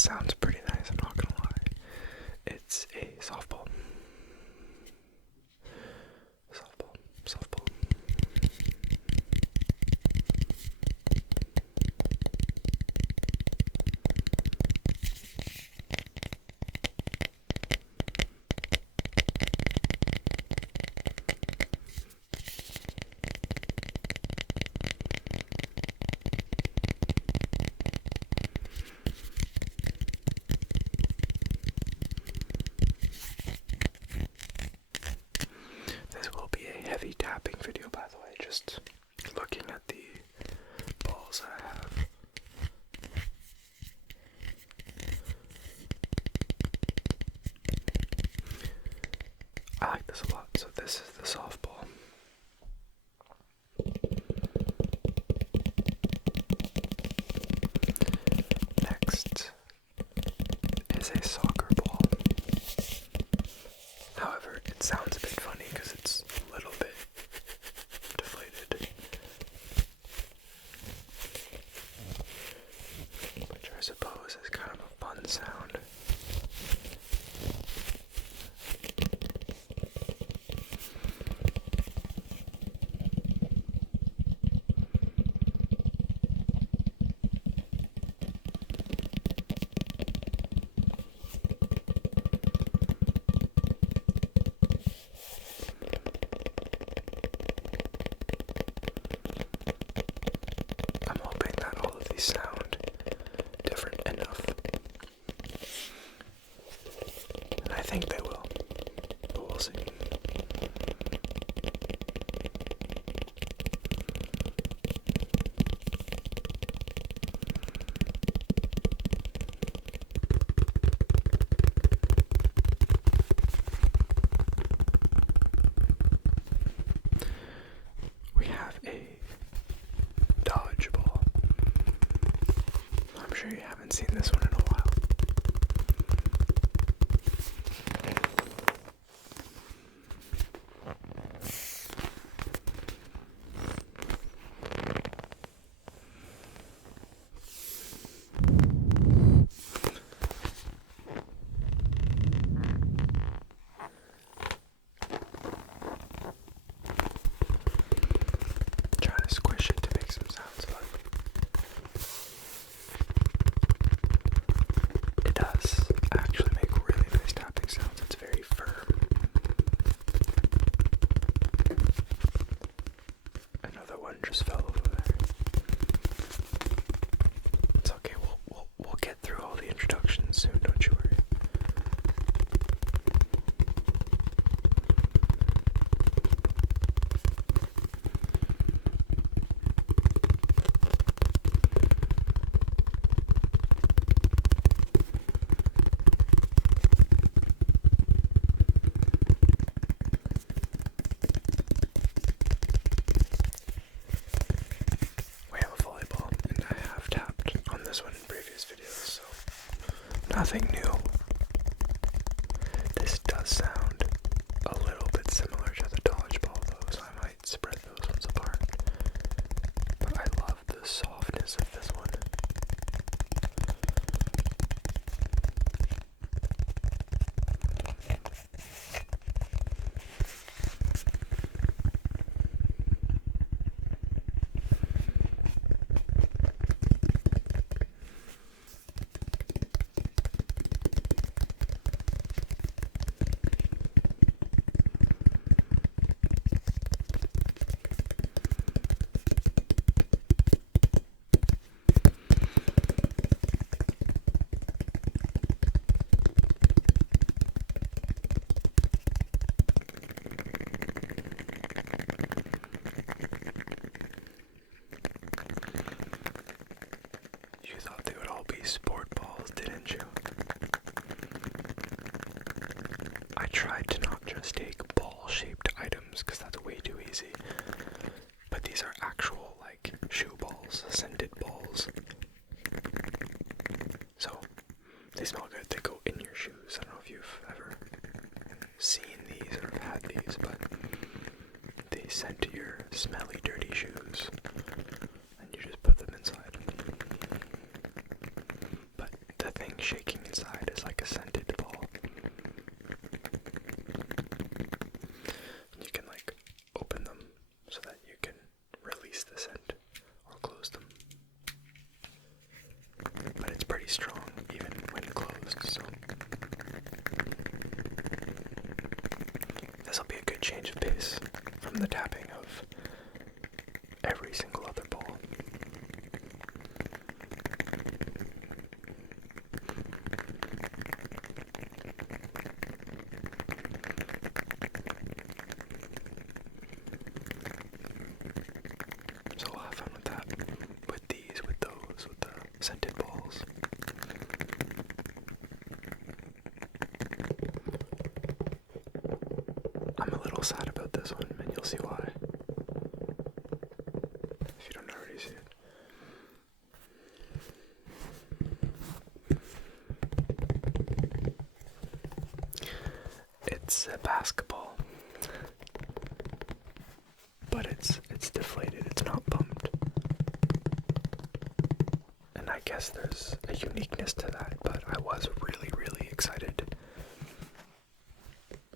It sounds pretty nice, I'm not gonna lie. It's a softball. Softball. This will be a heavy tapping video, by the way, just looking at the balls I have. I like this a lot. So this is the softball. Next is a soccer ball. However, it sounds a bit funny because it's a little bit deflated, which I suppose is kind of a fun sound. I'm hoping that all of these sound different enough. And I think they will. But we'll see. We have a dodgeball. I'm sure you haven't seen this one in a while. Trying to squish it to make some sounds, but it does actually make really nice tapping sounds. It's very firm. Another one just fell over there. It's okay. We'll get through all the introductions soon. Don't you worry. We have a volleyball, and I have tapped on this one in previous videos, so nothing new. This does sound a little bit similar to the dodgeball, though, so I might spread those ones apart. But I love the softness of this one. You thought they would all be sport balls, didn't you? I tried to not just take ball-shaped items, because that's way too easy. But these are actual, like, shoe balls, scented balls. So, they smell good. They go in your shoes. I don't know if you've ever seen these or had these, but they scent your smelly, dirty shoes. And you just put them inside. But the thing this will be a good change of pace from the tapping of every single other ball. So we'll have fun with that, with these, with those, with the scented balls. I'm a little sad about this one, and you'll see why. If you don't already see it. It's a basketball, but it's deflated, it's not pumped. And I guess there's a uniqueness to that, but I was really, really excited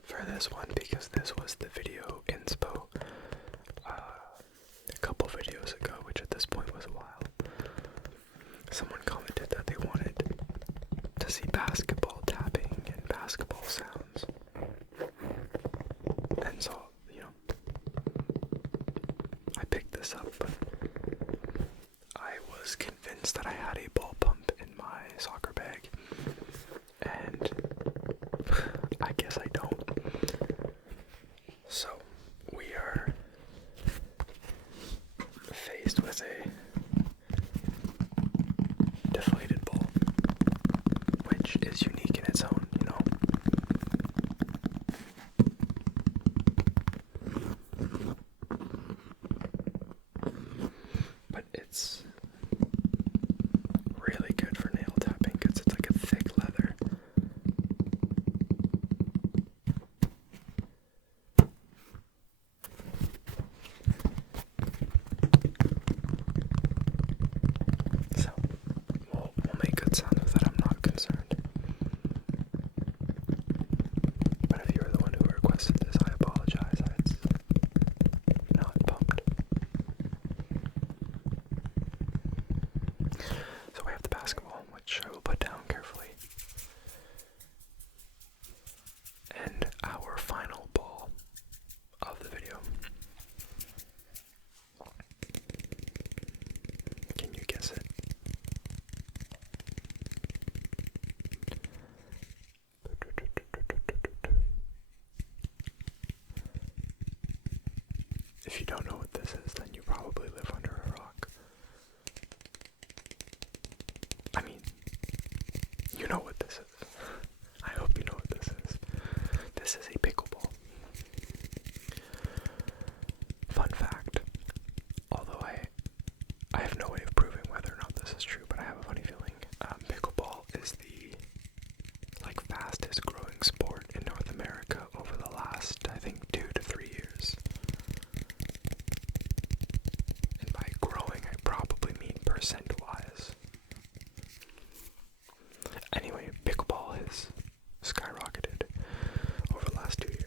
for this one because this was the video inspo a couple videos ago, which at this point was a while. Someone commented that they wanted to see basketball tapping and basketball sounds. And so, I picked this up, but I was convinced that I had a ball pump in my soccer bag, and I guess I don't. So, we are faced with a deflated ball, which is unique in its own, But it's really good for nail tapping because it's like a thick leather. So, we'll make good sounds with it, I'm not concerned. But if you're the one who requested this, I apologize that it's not pumped. So we have the basketball, which I will put down carefully. And our final ball of the video. Can you guess it? If you don't know what this is, then you probably live under a rock. I mean, you know what this is. I hope you know what this is. This is a pickleball. Fun fact, although I have no way of proving whether or not this is true, but I have a funny feeling, pickleball is the fastest growing sport in North America over the last, I think, 2 to 3 years. And by growing, I probably mean percent-wise. Anyway, pickleball has skyrocketed over the last 2 years.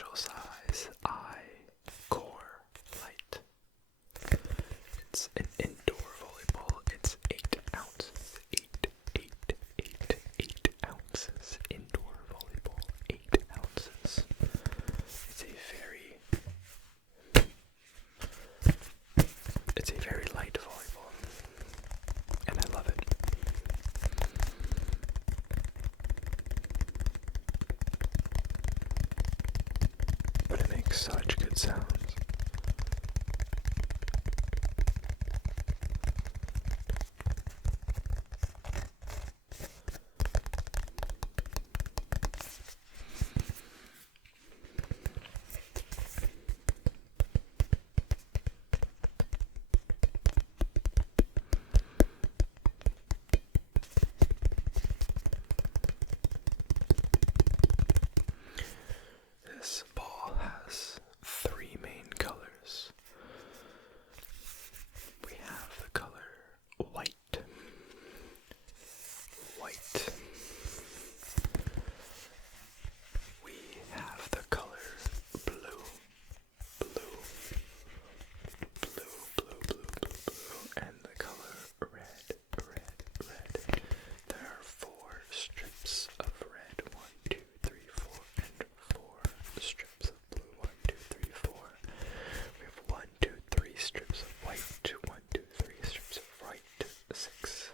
special size core light. It's an indoor volleyball. It's 8 ounces. 8 ounces. Indoor volleyball. 8 ounces. It's a very light volleyball, and I love it. But it makes such good sounds. This ball has 3 main colors. We have the color white. We have the color blue. And the color red. There are 4 strips of red. 1, 2, 3, 4, and 4 strips of blue. 1, 2, 3, 4. We have 1, 2, 3 strips of white. 1, 2, 3 strips of white. 6,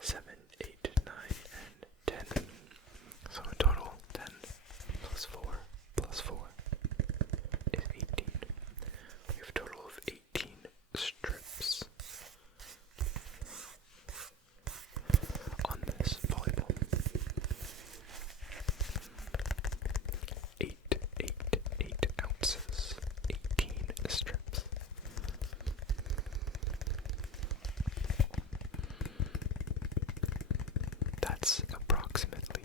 7, 8, 9, and 10. So in total, 10 plus 4 is 18. We have a total of 18 strips on this volleyball. 8 ounces, 18 strips. That's approximately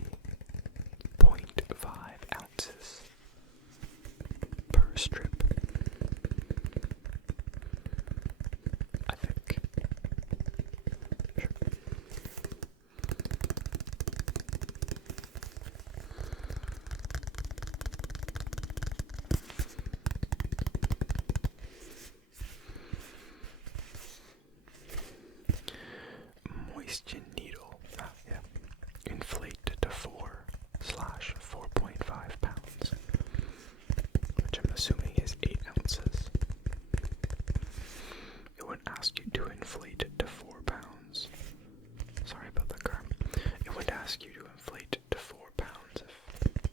0.5 ounces per strip, I think. Sure. Moisture needle. Yeah. Inflate to 4/4.5 pounds, which I'm assuming is 8 ounces. It wouldn't ask you to inflate it to 4 pounds. Sorry about the car. It would ask you to inflate it to 4 pounds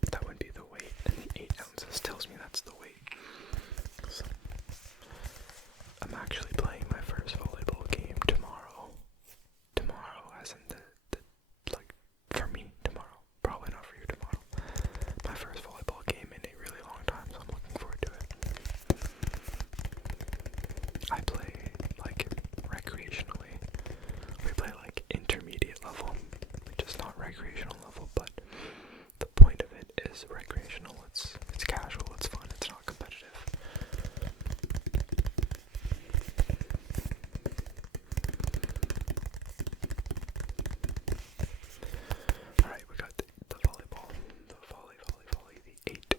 if that would be the weight, and the 8 ounces tells me that's the weight. So, I'm actually playing my first volleyball game tomorrow. Tomorrow, as in for me, tomorrow. Probably not for you tomorrow. My first volleyball game in a really long time, so I'm looking forward to it. I play, recreationally. We play, intermediate level, which is not recreational level, but the point of it is recreational. It's casual, it's fun, it's not competitive. Alright, we got the volleyball, the volley, the 8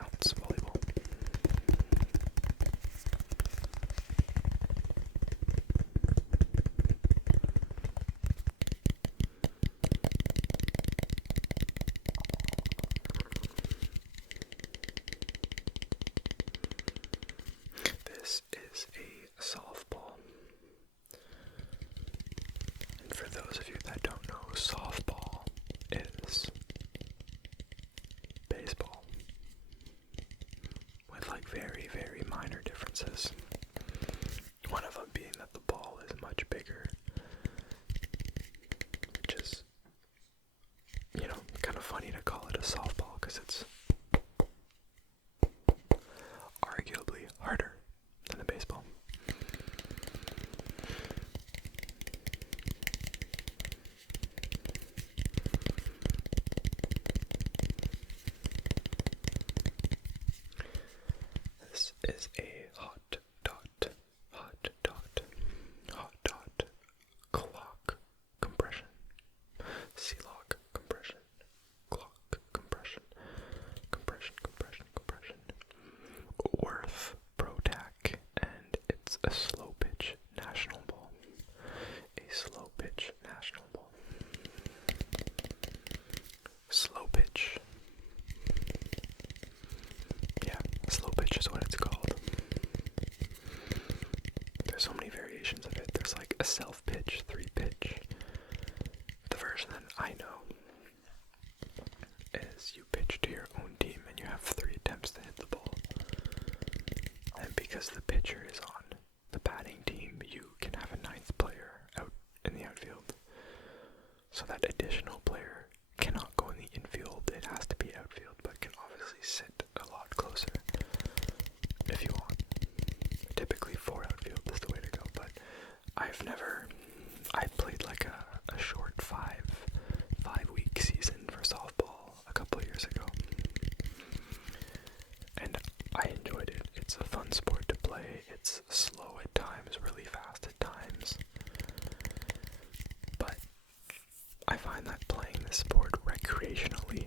ounce volleyball. This is a softball. And for those of you that don't know, softball is baseball. With very, very minor differences. One of them being that the ball is much bigger. Which is, kind of funny to call it a softball because it's arguably harder than a baseball. This is a hot dot clock compression, C-lock compression, clock compression pitch is what it's called. There's so many variations of it. There's like a self-pitch, 3-pitch. The version that I know is you pitch to your own team and you have 3 attempts to hit the ball. And because the pitcher is on the batting team, you can have a 9th player out in the outfield. So that additional player cannot go in the infield. It has to be outfield, but can obviously sit a lot closer if you want. Typically 4 outfield is the way to go, but I played like a short 5-week season for softball a couple of years ago. And I enjoyed it. It's a fun sport to play. It's slow at times, really fast at times. But I find that playing this sport recreationally,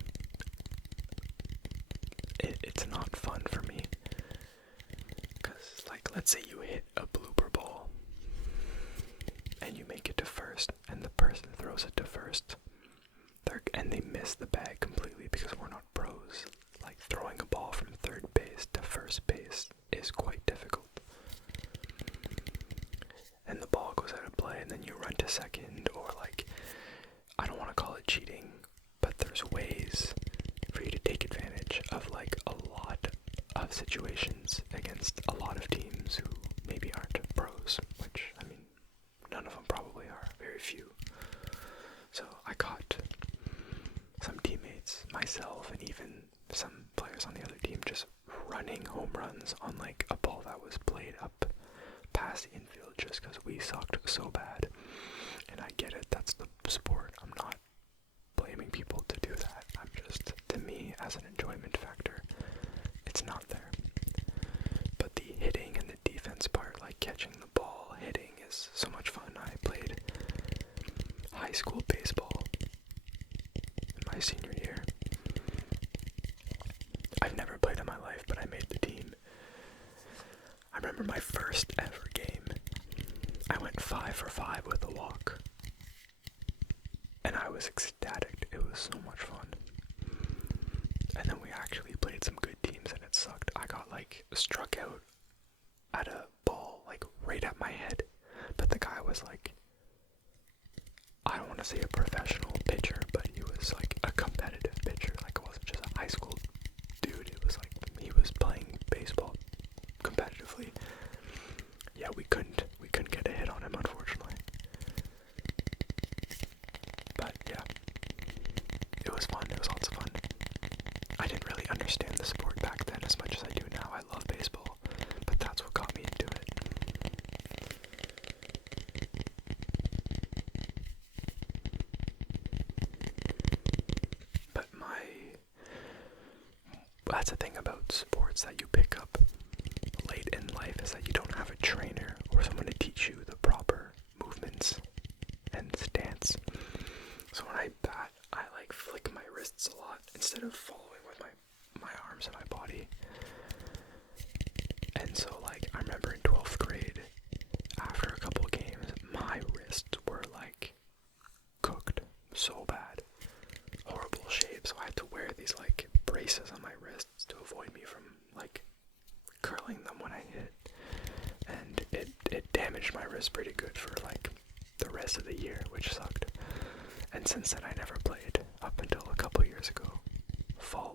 it's not fun for me. Because, like, let's say you hit a blooper ball and you make it to first, and the person throws it to first, and they miss the bag completely because we're not pros. Like, throwing a ball from third base to first base is quite difficult. And the ball goes out of play, and then you run to second, or like, I don't want to call it cheating, but there's ways for you to take advantage of like a lot of situations against a lot of teams who maybe aren't pros, which, I mean, none of them probably are, very few. So I caught some teammates, myself, and even some players on the other team just running home runs on like a ball that was played up past the infield just because we sucked so bad. And I get it, that's the sport. I'm not blaming people to do that. I'm just, to me, as an enjoyment factor, it's not there. But the hitting and the defense part, like catching the ball, hitting, is so much fun. I played high school baseball in my senior year. I've never played in my life, but I made the team. I remember my first ever game. I went 5 for 5 with a walk. And I was ecstatic. It was so much fun. And then we actually played some good teams and it sucked. I got like struck out at a ball like right at my head. But the guy was like, I don't want to say a professional pitcher, but he was like a competitive pitcher. Like, it wasn't just a high school dude. It was like he was playing baseball competitively. Yeah, we couldn't get a hit on him, unfortunately. But yeah, it was fun. It was lots of fun. I didn't really understand the sport back then as much as I do now. I love baseball, but that's what got me into it. But that's the thing about sports that you pick up late in life, is that you don't have a trainer or someone to teach you the proper movements and stance. So when I bat, I like flick my wrists a lot instead of following with my arms and my body. And so like, I remember in 12th grade, after a couple games, my wrists were like cooked so bad. Horrible shape, so I had to wear these like braces on my wrists to avoid me from like curling them when I hit. And it damaged my wrist pretty good for like the rest of the year, which sucked. And since then I never played up until a couple years ago, fall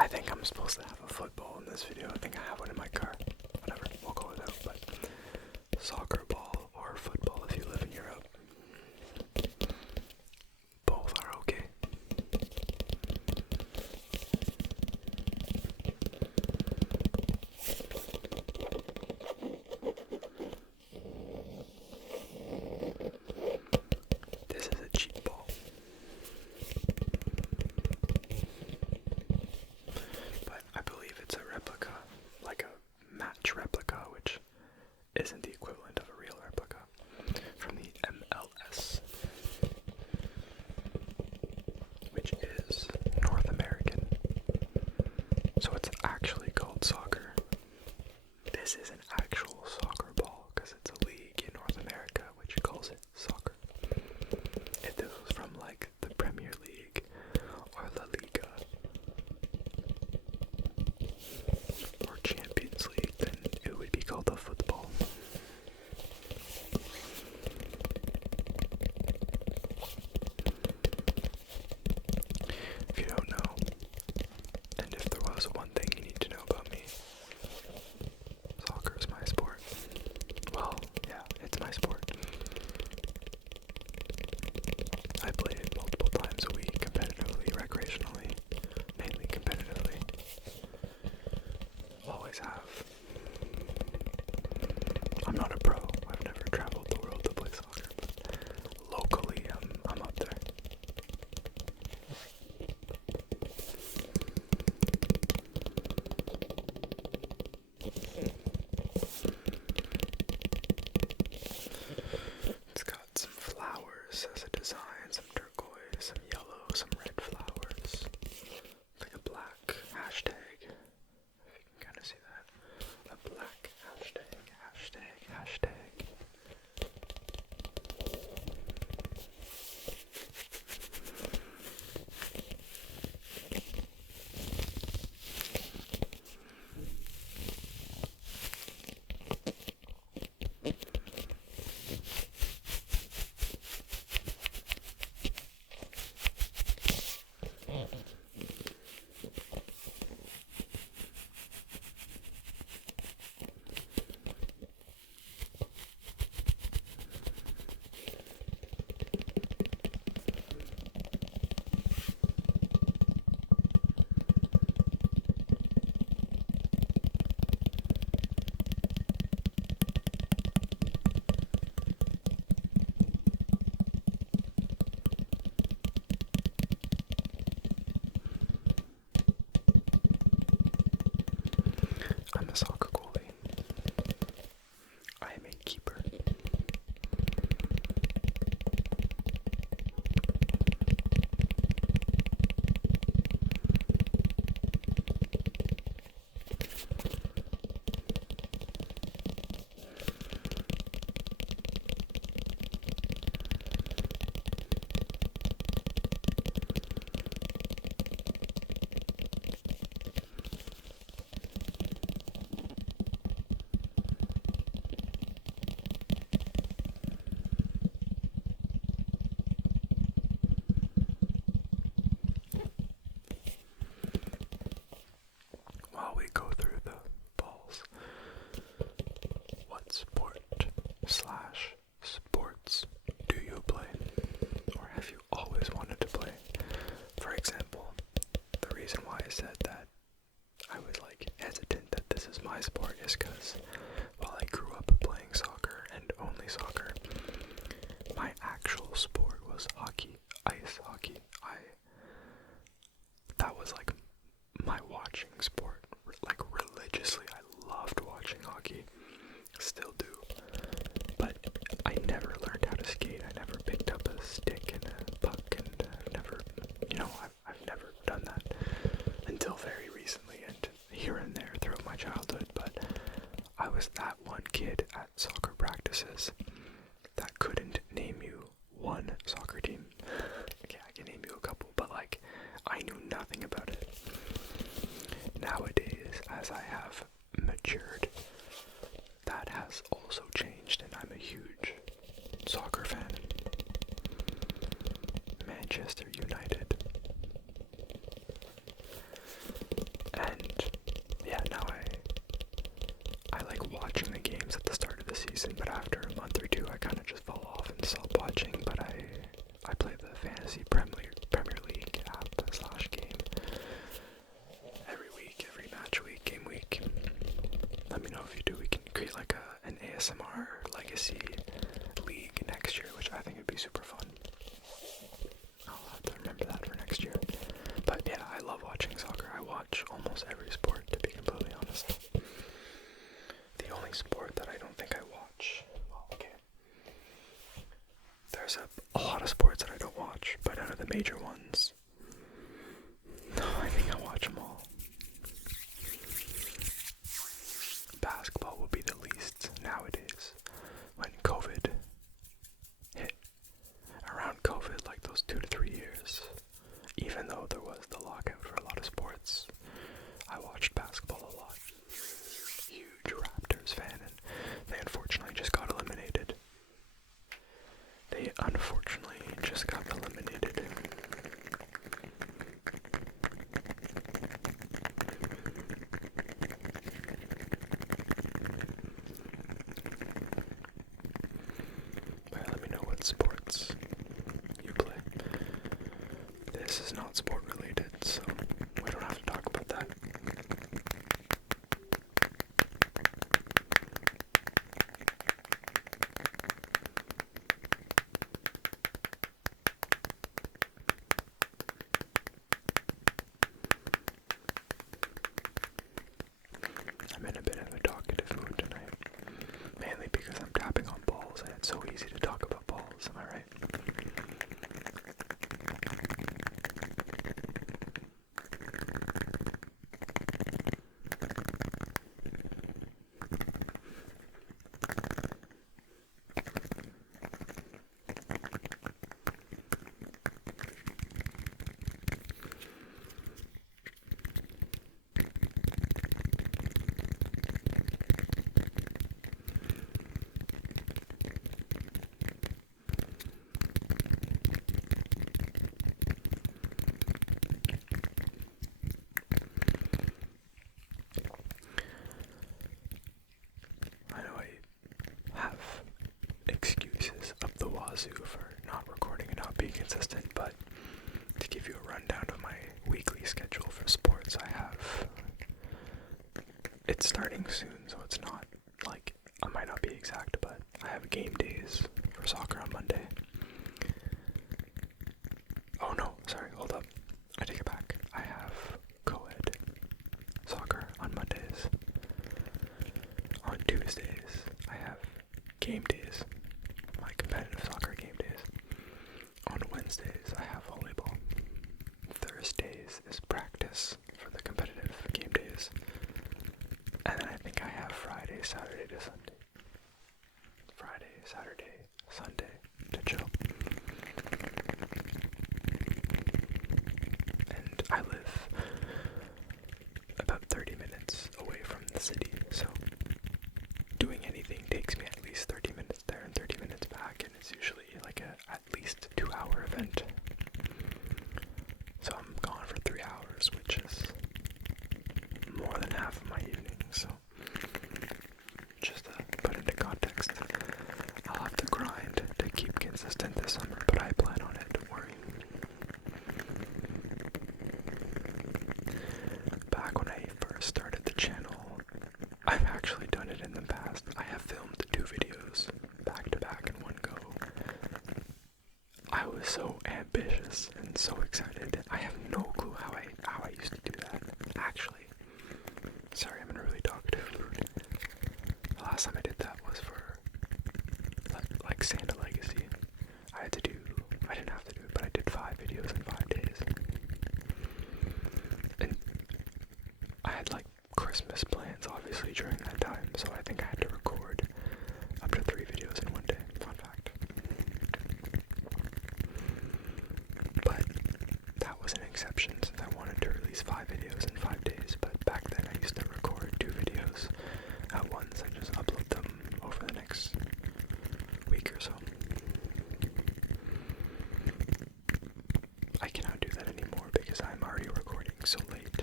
I think I'm supposed to have a football in this video. I think I have one in my car. Whatever, we'll go with that. But soccer ball or football if you live in Europe. Both are okay. This is a cheap ball. But I believe it's a replica, like a match replica, which isn't the equivalent of a real replica, from the MLS, which is North American. So it's actually called soccer. This is an actual soccer ball because it's a league in North America which calls it soccer. If this was from like the Premier League or La Liga or Champions League, then it would be called a football. If you don't know, and if there was one thing you need to know about me, soccer is my sport. Well, yeah, it's my sport. I play it multiple times a week, competitively, recreationally, mainly competitively. Always have. I'm not a pro. I've never traveled the world to play soccer, but locally, I'm up there. It's got some flowers as a design, some turquoise, some yellow, some red flowers. Like a black hashtag, if you can kind of see that. A black hashtag, hashtag, hashtag. I'm a soccer goalie. I am a keeper. While we go through the balls, what sport/sports do you play? Or have you always wanted to play? For example, the reason why I said that I was like hesitant that this is my sport is because while I grew up playing soccer and only soccer, my actual sport was hockey, ice hockey. That was like my watching sport, like religiously. I loved watching hockey, still do, but I never learned how to skate. I never picked up a stick and a puck, and never, I've never done that until very recently and here and there throughout my childhood. But I was that one kid at soccer practices that couldn't name you one soccer team. Okay, I can name you a couple, but like, I knew nothing about it. Nowadays, as I have matured, that has also changed, and I'm a huge soccer fan. Manchester United. ASMR Legacy League next year, which I think would be super fun. I'll have to remember that for next year. But yeah, I love watching soccer. I watch almost every sport, to be completely honest. The only sport that I don't think I watch, well, okay, there's a lot of sports that I don't watch, but out of the major ones, no, I think I watch them all. Basketball would be the least nowadays. When COVID hit, around COVID, like those 2 to 3 years, even though there was the lockout for a lot of sports, I watched basketball a lot. Huge Raptors fan, and they unfortunately just got eliminated. But let me know what sports you play. This is not sport related, so we don't have to talk about that. I'm in a bit of a talkative mood tonight, mainly because I'm tapping on balls and it's so easy to talk about balls, am I right? I know I have excuses up the wazoo for not recording and not being consistent, but to give you a rundown of my weekly schedule for sports, it's starting soon, so it's not, like, I might not be exact, but I have game days for soccer on Monday. Oh no, sorry, hold up, I take it back. I have co-ed soccer on Mondays. On Tuesdays, I have game days, my competitive soccer game days. On Wednesdays, I have volleyball. Thursdays is practice for the competitive game days. And then I think I have Friday, Saturday to Sunday. Friday, Saturday, Sunday to chill. And I live about 30 minutes away from the city, so doing anything takes me at least 30 minutes there and 30 minutes back, and it's usually like a at least 2-hour event. So I'm gone for 3 hours, which is more than half of my evening, so just to put into context, I'll have to grind to keep consistent this summer, but I plan on it, don't worry. Back when I first started the channel, I've actually done it in the past. I have filmed 2 videos back to back in one go. I was so ambitious and so excited. I have no clue how I used to do that, actually. Sorry, I'm in a really talkative mood. The last time I did that was for, like Santa Legacy. I didn't have to do it, but I did 5 videos in 5 days. And I had, like, Christmas plans, obviously, during that time, so I think I had to record up to 3 videos in one day. Fun fact. But that was an exception since I wanted to release 5 videos in 5 days, but back then I used to record 2 videos at once and just upload them over the next week or so. I cannot do that anymore because I'm already recording so late,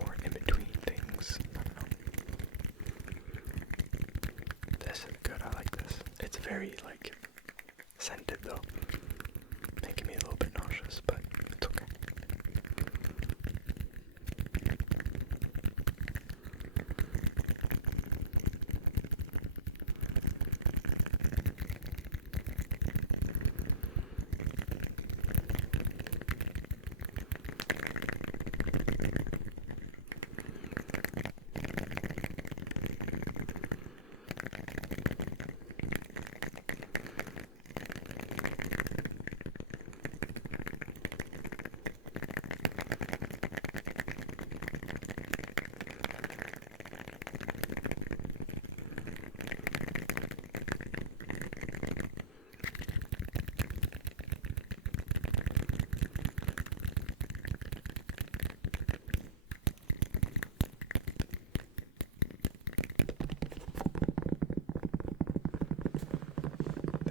or in between things. I don't know. This is good, I like this. It's very, like, scented though, making me a little bit nauseous, but it's okay.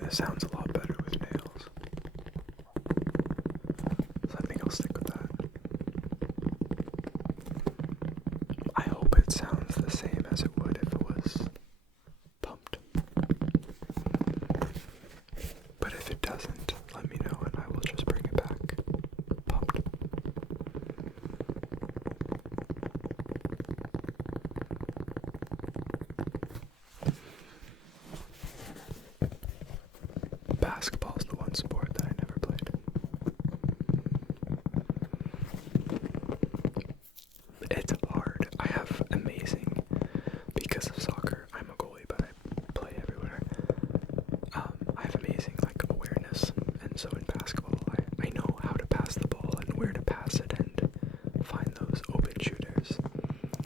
This sounds a lot better with nails. So I think I'll stick with that. I hope it sounds the same as it would if it was pumped. But if it doesn't, let me know and I will just bring it back pumped. Basketball's the one sport that I never played. It's hard. I have amazing, because of soccer, I'm a goalie, but I play everywhere. I have amazing awareness, and so in basketball, I know how to pass the ball and where to pass it and find those open shooters.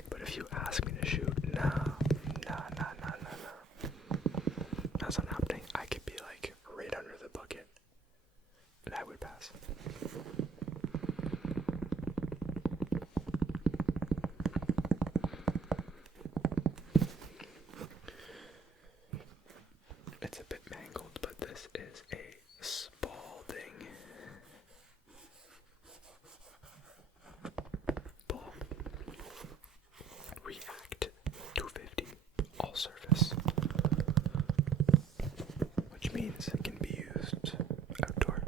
But if you ask me to shoot, nah. That's not happening. I could be right under the bucket, and I would pass. It's a bit mangled, but this is a Spalding ball. React 250 all surface, which means it can be used outdoor.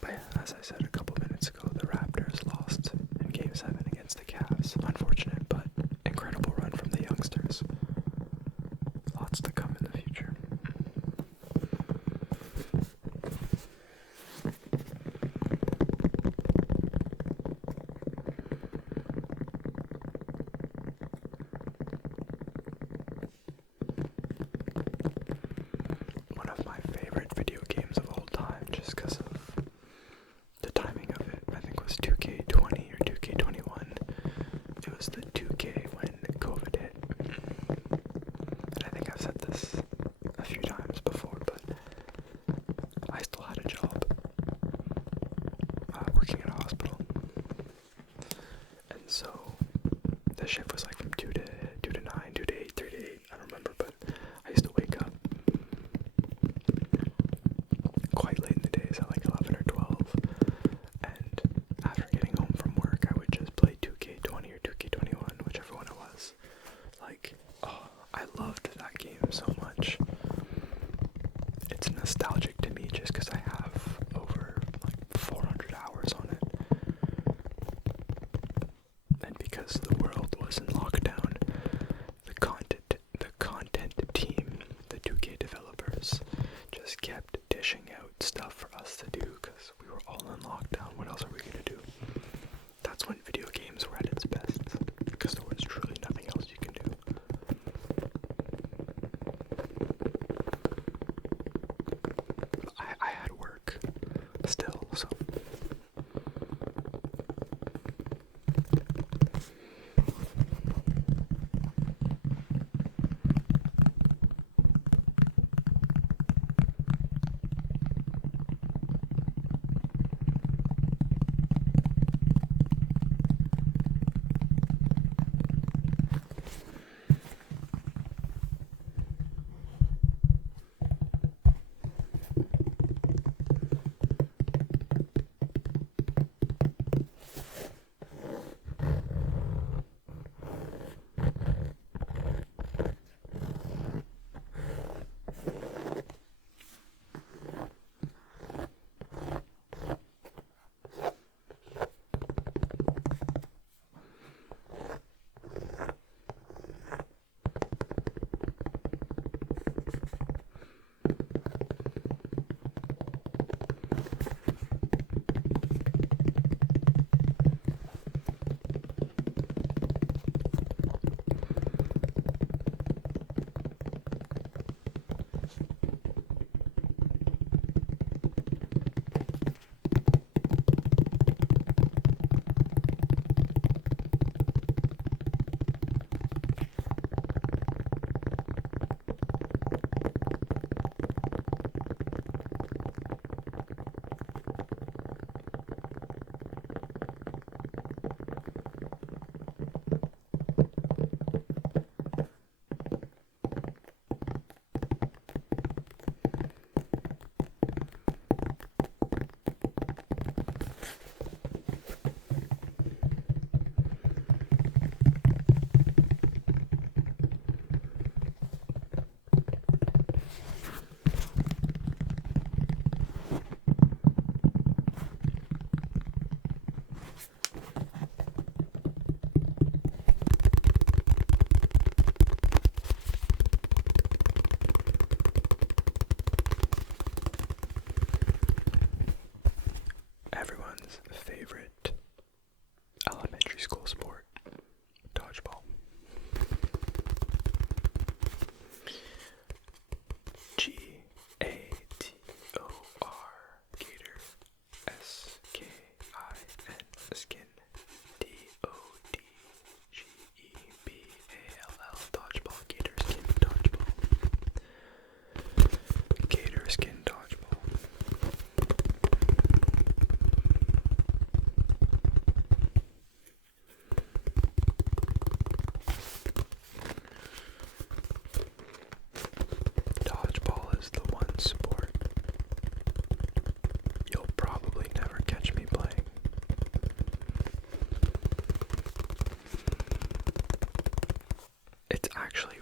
But yeah, as I said a couple minutes ago, the Raptors lost in Game 7 against the Cavs. Unfortunate, but incredible run from the youngsters. Lots to come in the future. One of my favorite video games of all time, just because of the timing of it, I think was 2K20 or 2K21. It was the 2K when COVID hit. And I think I've said this a few times before, but I still had a job working at a hospital. And so the shift was from 2 to 9, 2 to 8, 3 to 8, I don't remember, but I used to wake up quite late in the days at 11 or 12, and after getting home from work, I would just play 2K20 or 2K21, whichever one it was. I loved that game so much. It's nostalgic to me just because I have over 400 hours on it. And because the world was in lockdown it's actually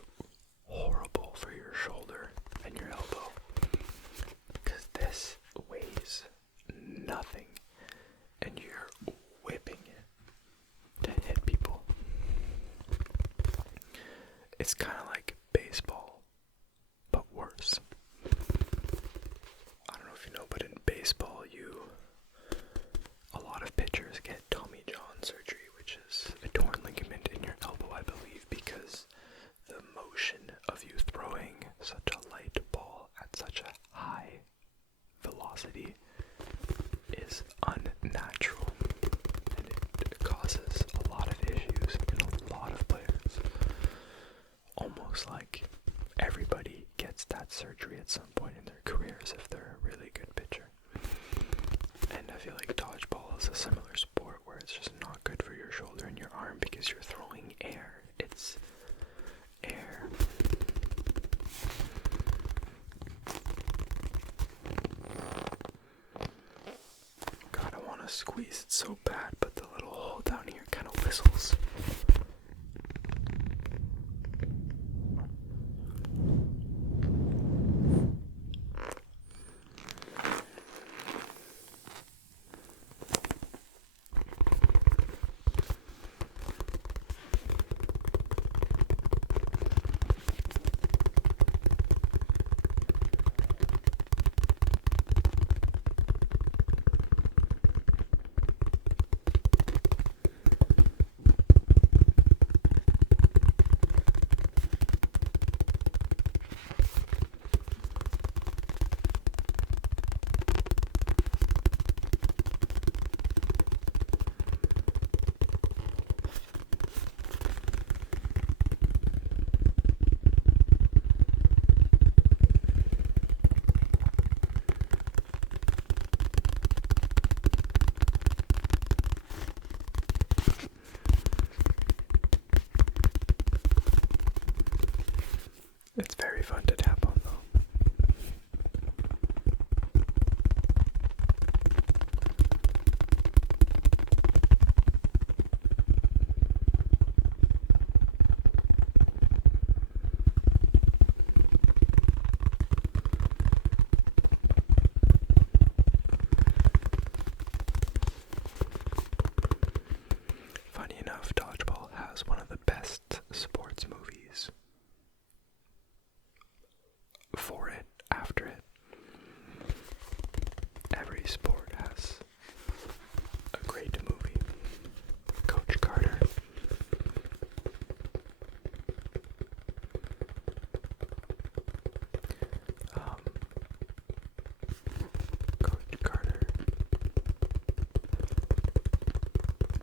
horrible for your shoulder and your elbow, because this weighs nothing and you're whipping it to hit people. It's kind of like baseball, but worse. I don't know if you know, but in baseball, a lot of pitchers get Tommy John surgery, which is a torn ligament in your elbow, I believe, because the motion of you throwing such a light ball at such a high velocity is unnatural, and it causes a lot of issues in a lot of players. Almost like everybody gets that surgery at some point in their careers if they're a really good pitcher. And I feel like dodgeball is a similar sport where it's just not good for your shoulder and your arm because you're throwing air. It's air. God, I want to squeeze it so bad, but the little hole down here kind of whistles. It's very fun to tap on, though. Funny enough, Dodgeball has one of the best sports movies. For it, after it. Every sport has a great movie. Coach Carter. Coach Carter.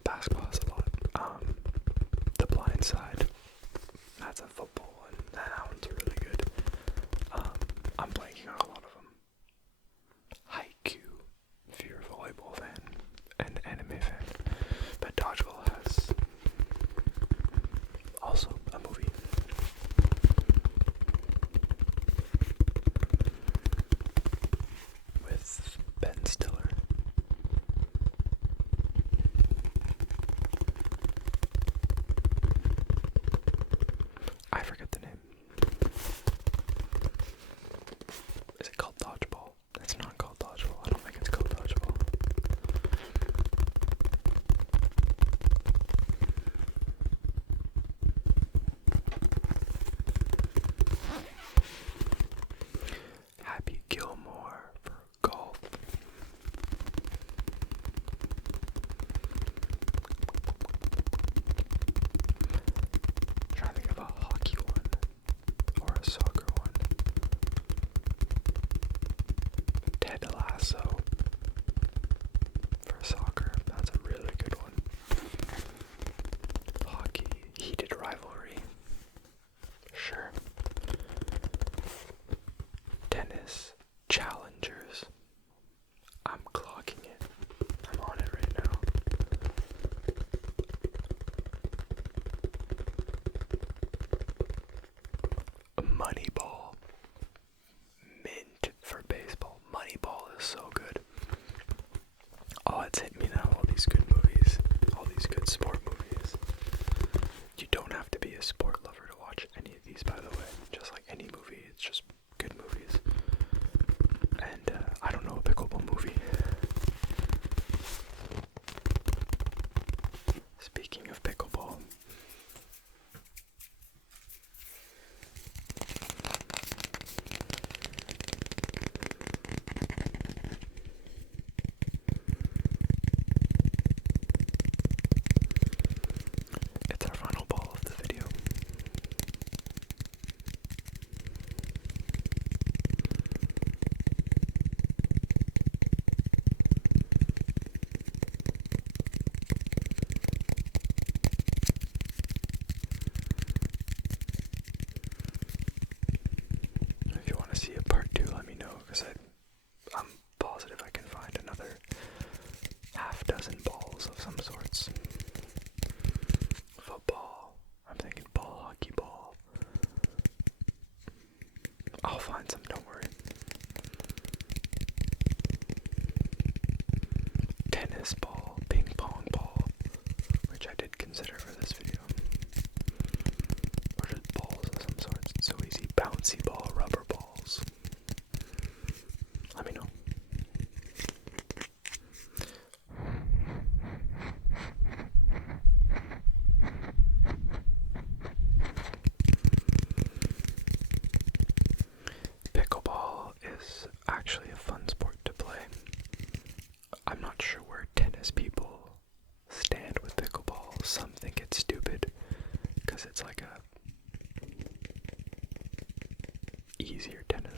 Basketball has a lot. The Blind Side. That's a football one. That one's really good. I'm blanking on a lot of them. Haikyuu, if you're a volleyball fan, an anime fan. But Dodgeball has also a movie. With Ben Stiller. I forget the name. Is it called Dodgeball? It's not called Dodgeball. I don't think it's called Dodgeball.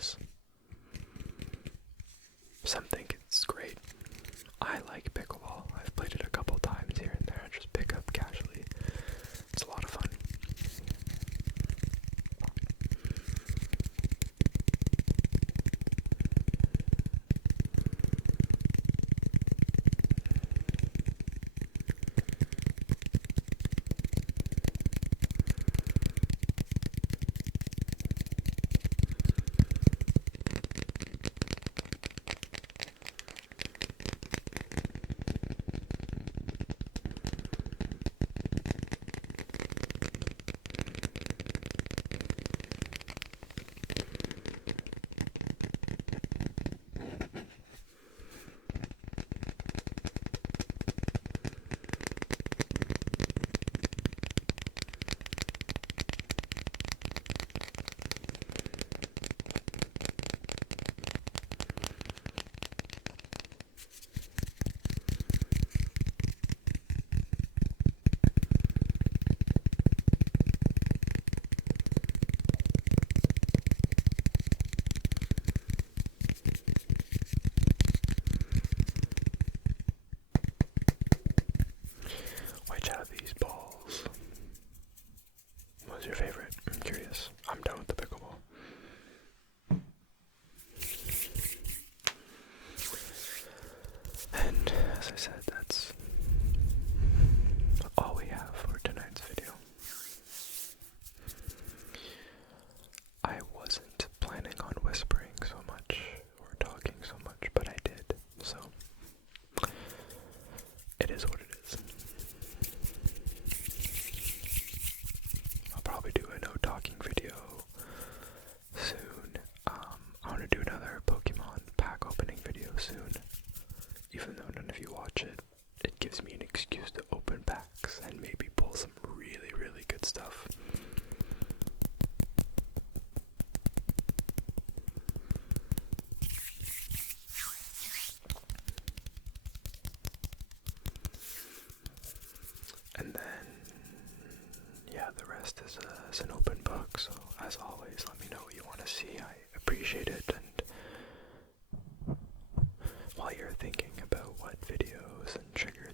dangerous. Some think it's great. I like pickleball. I've played it a couple times here and there. I just pick up casually. It's a lot of fun. Which out of these balls was your favorite? I'm curious. I'm done with the pickleball. And as I said, that's all we have for tonight's video. I wasn't planning on whispering so much or talking so much, but I did. So it is what it is. I'll probably do a no talking video soon. I want to do another Pokemon pack opening video soon. Even though none of you watch it, it gives me an excuse to open packs and maybe pull some really, really good stuff. And then, yeah, the rest is an open book, so as always, let me know what you want to see. I appreciate it, and while you're thinking about what videos and triggers